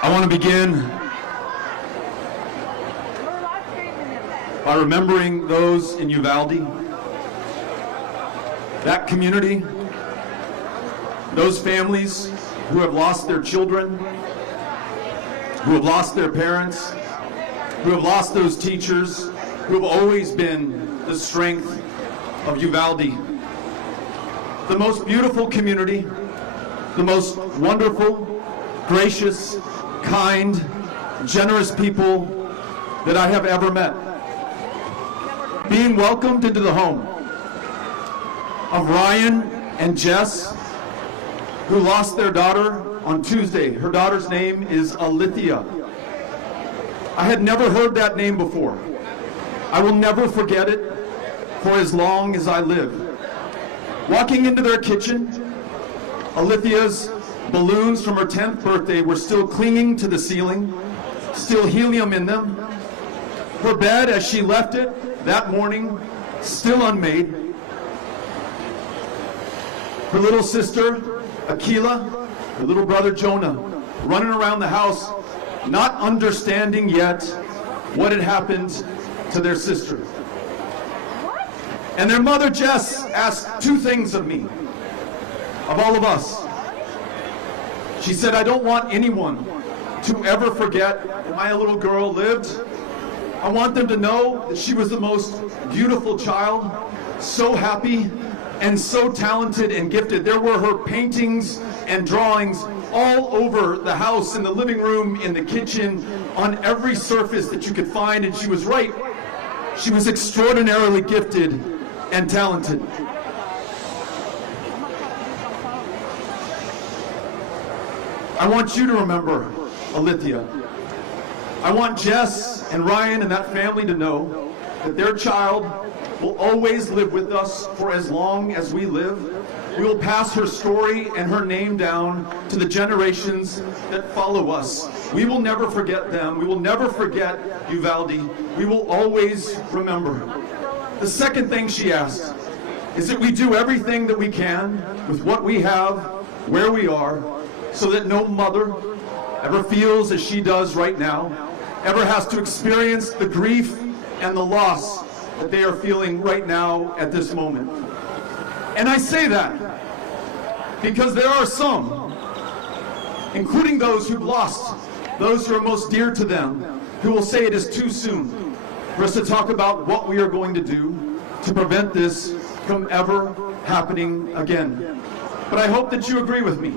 I want to begin by remembering those in Uvalde, that community, those families who have lost their children, who have lost their parents, who have lost those teachers, who have always been the strength of Uvalde. The most beautiful community, the most wonderful, gracious, kind, generous people that I have ever met. Being welcomed into the home of Ryan and Jess, who lost their daughter on Tuesday. Her daughter's name is Alithia. I had never heard that name before. I will never forget it for as long as I live. Walking into their kitchen, Alithia's balloons from her 10th birthday were still clinging to the ceiling, still helium in them. Her bed, as she left it that morning, still unmade. Her little sister, Akila, her little brother, Jonah, running around the house, not understanding yet what had happened to their sister. And their mother, Jess, asked two things of me, of all of us. She said, I don't want anyone to ever forget that my little girl lived. I want them to know that she was the most beautiful child, so happy and so talented and gifted. There were her paintings and drawings all over the house, in the living room, in the kitchen, on every surface that you could find, and she was right. She was extraordinarily gifted and talented. I want you to remember Alithia. I want Jess and Ryan and that family to know that their child will always live with us for as long as we live. We will pass her story and her name down to the generations that follow us. We will never forget them. We will never forget Uvalde. We will always remember. The second thing she asked is that we do everything that we can with what we have, where we are, so that no mother ever feels as she does right now, ever has to experience the grief and the loss that they are feeling right now at this moment. And I say that because there are some, including those who've lost, those who are most dear to them, who will say it is too soon for us to talk about what we are going to do to prevent this from ever happening again. But I hope that you agree with me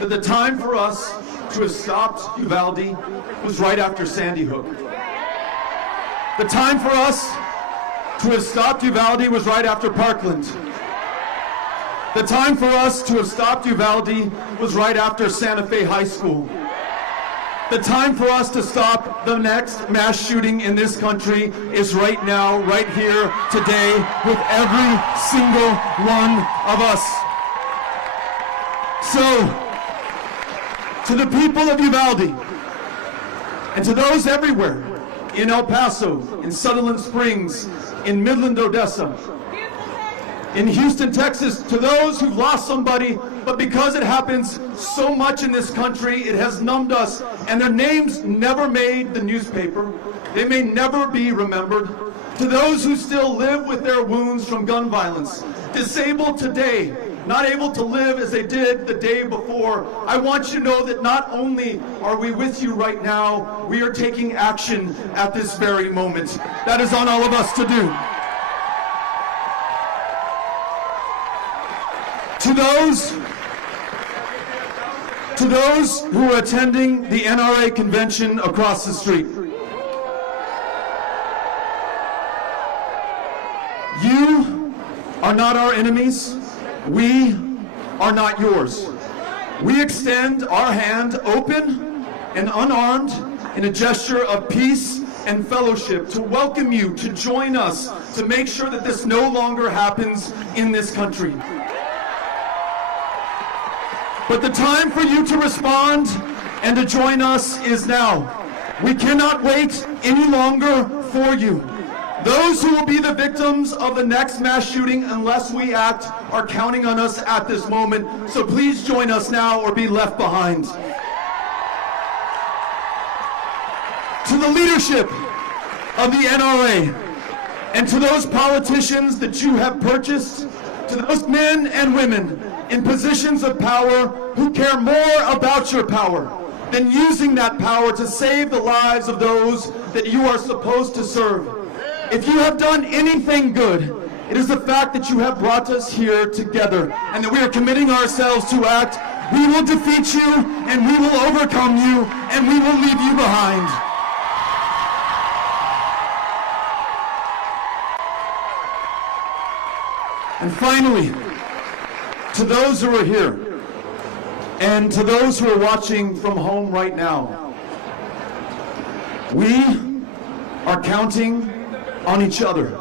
that the time for us to have stopped Uvalde was right after Sandy Hook. The time for us to have stopped Uvalde was right after Parkland. The time for us to have stopped Uvalde was right after Santa Fe High School. The time for us to stop the next mass shooting in this country is right now, right here, today, with every single one of us. So, to the people of Uvalde, and to those everywhere, in El Paso, in Sutherland Springs, in Midland, Odessa, in Houston, Texas, to those who've lost somebody, but because it happens so much in this country, it has numbed us, and their names never made the newspaper. They may never be remembered. To those who still live with their wounds from gun violence, disabled today, not able to live as they did the day before, I want you to know that not only are we with you right now, we are taking action at this very moment. That is on all of us to do. To those who are attending the NRA Convention across the street, you are not our enemies. We are not yours. We extend our hand open and unarmed in a gesture of peace and fellowship to welcome you to join us to make sure that this no longer happens in this country. But the time for you to respond and to join us is now. We cannot wait any longer for you. Those who will be the victims of the next mass shooting, unless we act, are counting on us at this moment. So please join us now or be left behind. to the leadership of the NRA, and to those politicians that you have purchased, to those men and women in positions of power who care more about your power than using that power to save the lives of those that you are supposed to serve. If you have done anything good, it is the fact that you have brought us here together and that we are committing ourselves to act. We will defeat you and we will overcome you and we will leave you behind. And finally, to those who are here and to those who are watching from home right now, we are counting on each other.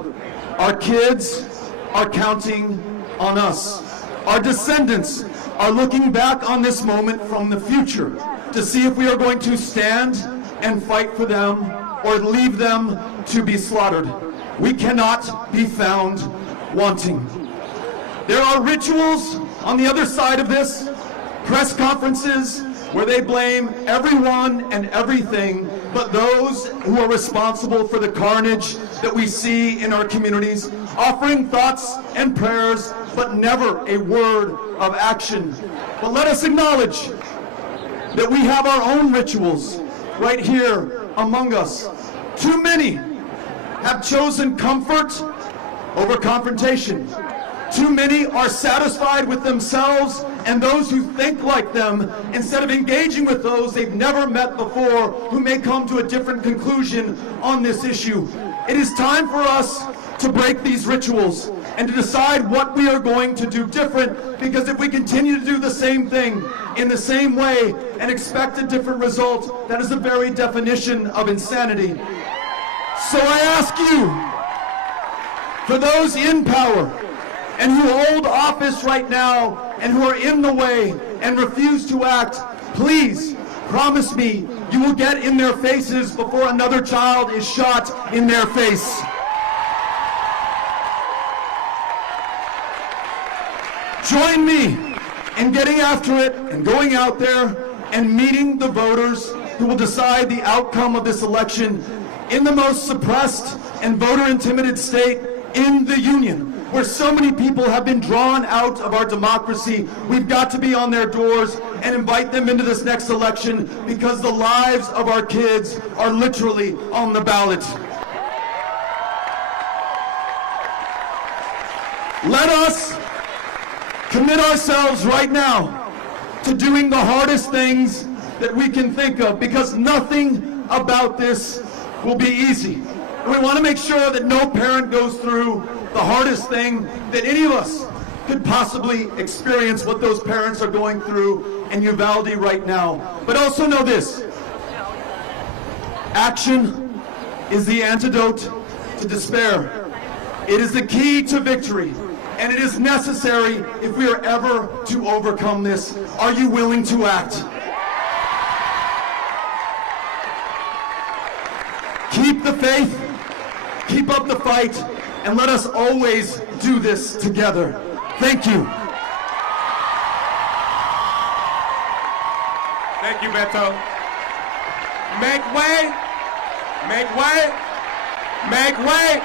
Our kids are counting on us. Our descendants are looking back on this moment from the future to see if we are going to stand and fight for them or leave them to be slaughtered. We cannot be found wanting. There are rituals on the other side of this, press conferences where they blame everyone and everything but those who are responsible for the carnage that we see in our communities, offering thoughts and prayers, but never a word of action. But let us acknowledge that we have our own rituals right here among us. Too many have chosen comfort over confrontation. Too many are satisfied with themselves and those who think like them instead of engaging with those they've never met before who may come to a different conclusion on this issue. It is time for us to break these rituals and to decide what we are going to do different, because if we continue to do the same thing in the same way and expect a different result, that is the very definition of insanity. So I ask you, for those in power and who hold office right now and who are in the way and refuse to act, please promise me you will get in their faces before another child is shot in their face. Join me in getting after it and going out there and meeting the voters who will decide the outcome of this election in the most suppressed and voter-intimidated state in the Union, where so many people have been drawn out of our democracy. We've got to be on their doors and invite them into this next election, because the lives of our kids are literally on the ballot. Let us commit ourselves right now to doing the hardest things that we can think of, because nothing about this will be easy. And we want to make sure that no parent goes through the hardest thing that any of us could possibly experience, what those parents are going through in Uvalde right now. But also know this: action is the antidote to despair. It is the key to victory, and it is necessary if we are ever to overcome this. Are you willing to act? Keep the faith, keep up the fight, and let us always do this together. Thank you. Thank you, Beto. Make way, make way, make way.